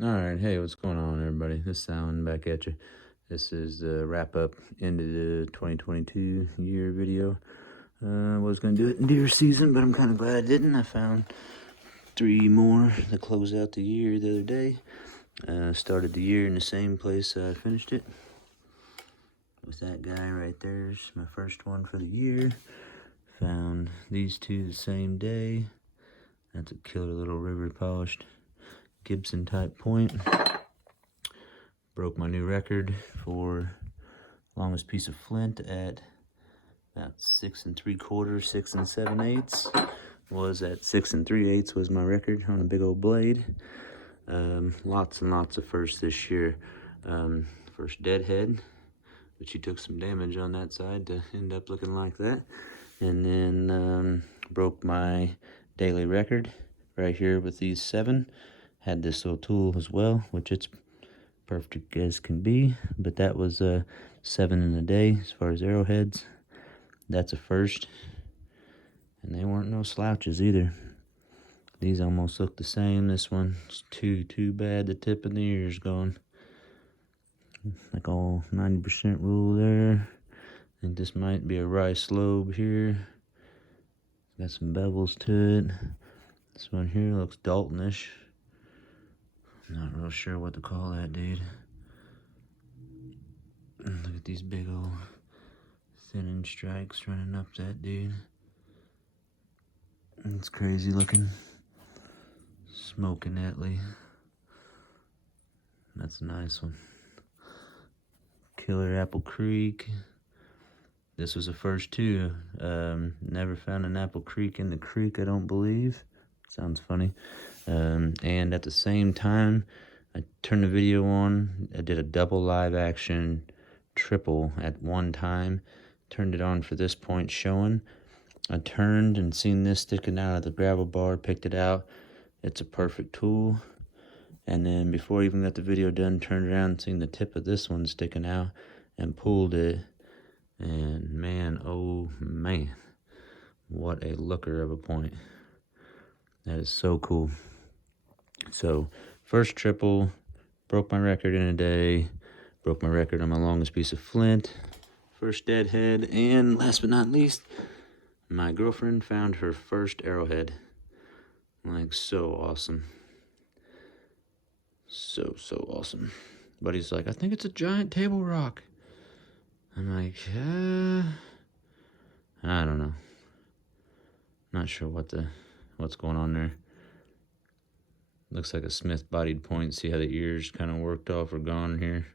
Alright, hey, what's going on, everybody? This Alan back at you. This is the wrap up into the 2022 year video. I was going to do it in deer season, but I'm kind of glad I didn't. I found 3 more to close out the year the other day. Started the year in the same place I finished it. With that guy right there's my first one for the year. Found these two the same day. That's a killer little river polished Gibson type point. Broke my new record for longest piece of flint at about 6 3/4, 6 7/8. Was at 6 3/8 was my record on a big old blade. Lots and lots of firsts this year. First deadhead, but she took some damage on that side to end up looking like that. And then broke my daily record right here with these 7. Had this little tool as well, which it's perfect as can be, but that was 7 in a day as far as arrowheads. That's a first, and they weren't no slouches either. These almost look the same. This one's too bad. The tip of the ear's gone, like all 90% rule there. I think this might be a rice lobe here. Got some bevels to it. This one here looks Daltonish. Not real sure what to call that, dude. Look at these big old thinning strikes running up that dude. It's crazy looking. Smoking Netley. That's a nice one. Killer Apple Creek. This was the first too. Never found an Apple Creek in the creek, I don't believe. Sounds funny. And at the same time, I turned the video on. I did a double live action triple at one time. Turned it on for this point showing. I turned and seen this sticking out of the gravel bar, picked it out. It's a perfect tool. And then before I even got the video done, turned around and seen the tip of this one sticking out and pulled it. And man, oh man, what a looker of a point. That is so cool. So first triple, broke my record in a day, broke my record on my longest piece of flint, first deadhead, and last but not least, my girlfriend found her first arrowhead. Like, so awesome. So awesome. Buddy's like, I think it's a giant table rock. I'm like, I don't know. Not sure what's going on there. Looks like a Smith bodied point. See how the ears kind of worked off or gone here?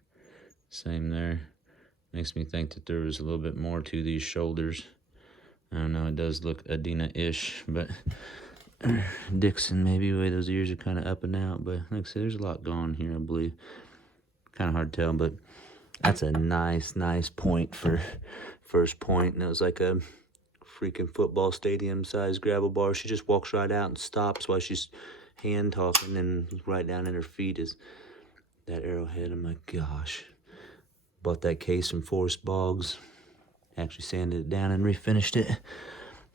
Same there. Makes me think that there was a little bit more to these shoulders. I don't know, it does look Adina-ish, but Dixon maybe, the way those ears are kind of up and out. But like I said, there's a lot going on here, I believe. Kind of hard to tell, but that's a nice point for first point. And it was like a freaking football stadium size gravel bar. She just walks right out and stops while she's hand talking, and right down at her feet is that arrowhead. I'm like, gosh. Bought that case from Forest Bogs. Actually sanded it down and refinished it.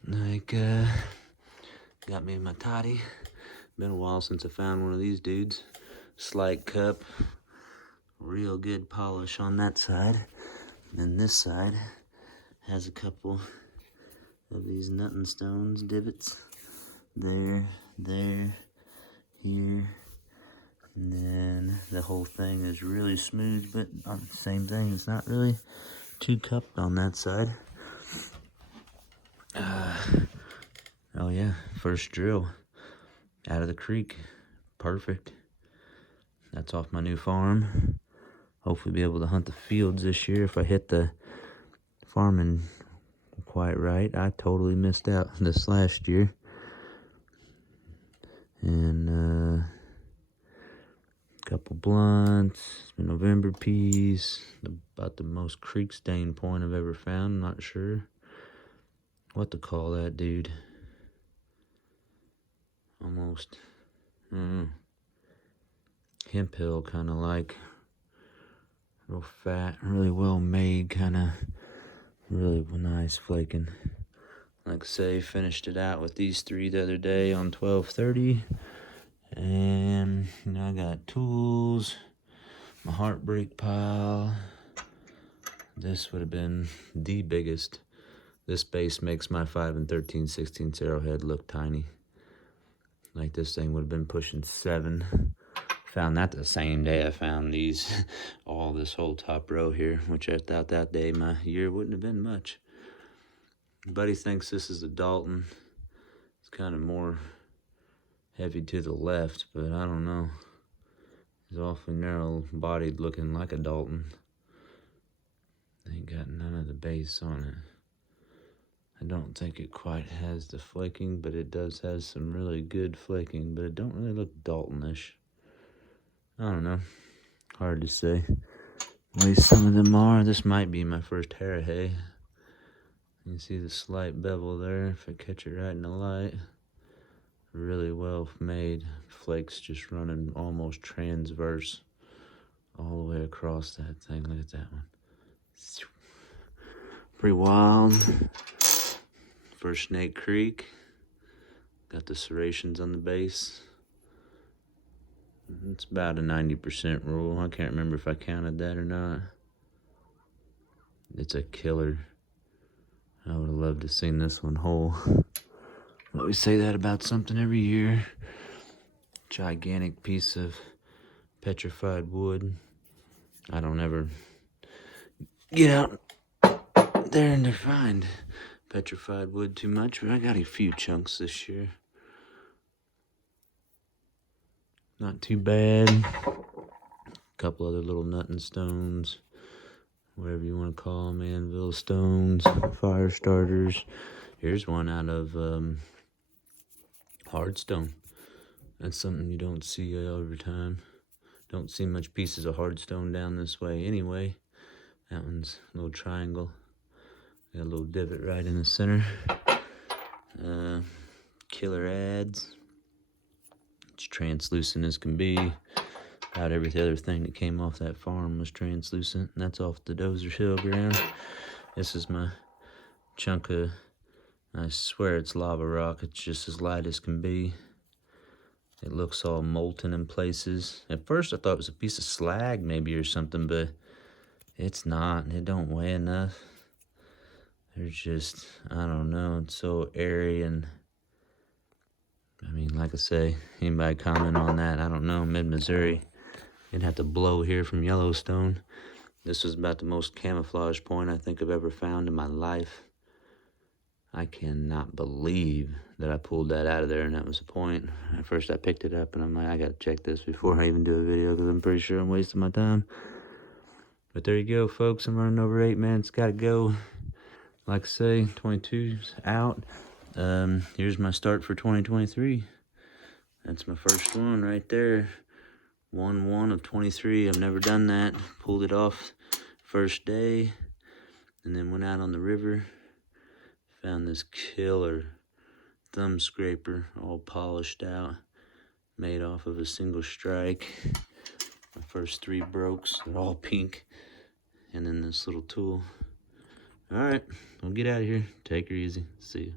Like, got me my toddy. Been a while since I found one of these dudes. Slight cup. Real good polish on that side. And then this side has a couple of these nutting stones, divots. There, here. And then the whole thing is really smooth, but on the same thing, it's not really too cupped on that side. Oh yeah, first drill out of the creek. Perfect. That's off my new farm. Hopefully be able to hunt the fields this year if I hit the farming quite right. I totally missed out this last year. And couple blunts, some November peas, about the most creek stain point I've ever found. I'm not sure what to call that, dude. Almost hemp hill, kind of like. Real fat, really well made, kind of really nice flaking. Like I say, finished it out with these 3 the other day on 12:30. And You know, I got tools, my heartbreak pile. This would have been the biggest. This base makes my 5 13/16 Arrowhead look tiny. Like this thing would have been pushing 7. Found that the same day I found these. All this whole top row here, which I thought that day my year wouldn't have been much. Buddy thinks this is a Dalton. It's kind of more heavy to the left, but I don't know. He's awfully narrow-bodied, looking like a Dalton. Ain't got none of the base on it. I don't think it quite has the flaking, but it does have some really good flaking, but it don't really look Daltonish. I don't know. Hard to say. At least some of them are. This might be my first Arrowhead. You can see the slight bevel there if I catch it right in the light. Really well made. Flakes just running almost transverse all the way across that thing. Look at that one. Pretty wild. First Snake Creek. Got the serrations on the base. It's about a 90% rule. I can't remember if I counted that or not. It's a killer. I would have loved to have seen this one whole. But we say that about something every year. Gigantic piece of petrified wood. I don't ever get out there and find petrified wood too much, but I got a few chunks this year. Not too bad. A couple other little nutting stones, whatever you want to call them, anvil stones, fire starters. Here's one out of hardstone. That's something you don't see all the time. Don't see much pieces of hardstone down this way anyway. That one's a little triangle. Got a little divot right in the center. Killer ads. It's translucent as can be. About every other thing that came off that farm was translucent. And that's off the Dozer's Hill ground. This is my chunk of, I swear it's lava rock. It's just as light as can be. It looks all molten in places. At first I thought it was a piece of slag maybe or something, but it's not. It don't weigh enough. There's just, I don't know, it's so airy. And I mean, like I say, anybody comment on that? I don't know. Mid-Missouri, you'd have to blow here from Yellowstone. This was about the most camouflage point I think I've ever found in my life. I cannot believe that I pulled that out of there and that was the point. At first I picked it up and I'm like, I gotta check this before I even do a video because I'm pretty sure I'm wasting my time. But there you go, folks. I'm running over 8 minutes. Gotta go. Like I say, 22's out. Here's my start for 2023. That's my first one right there. 1/1 of 23. I've never done that. Pulled it off first day and then went out on the river. Found this killer thumb scraper all polished out, made off of a single strike. My first 3 brokes, they're all pink. And then this little tool. All right, we'll get out of here. Take her easy. See you.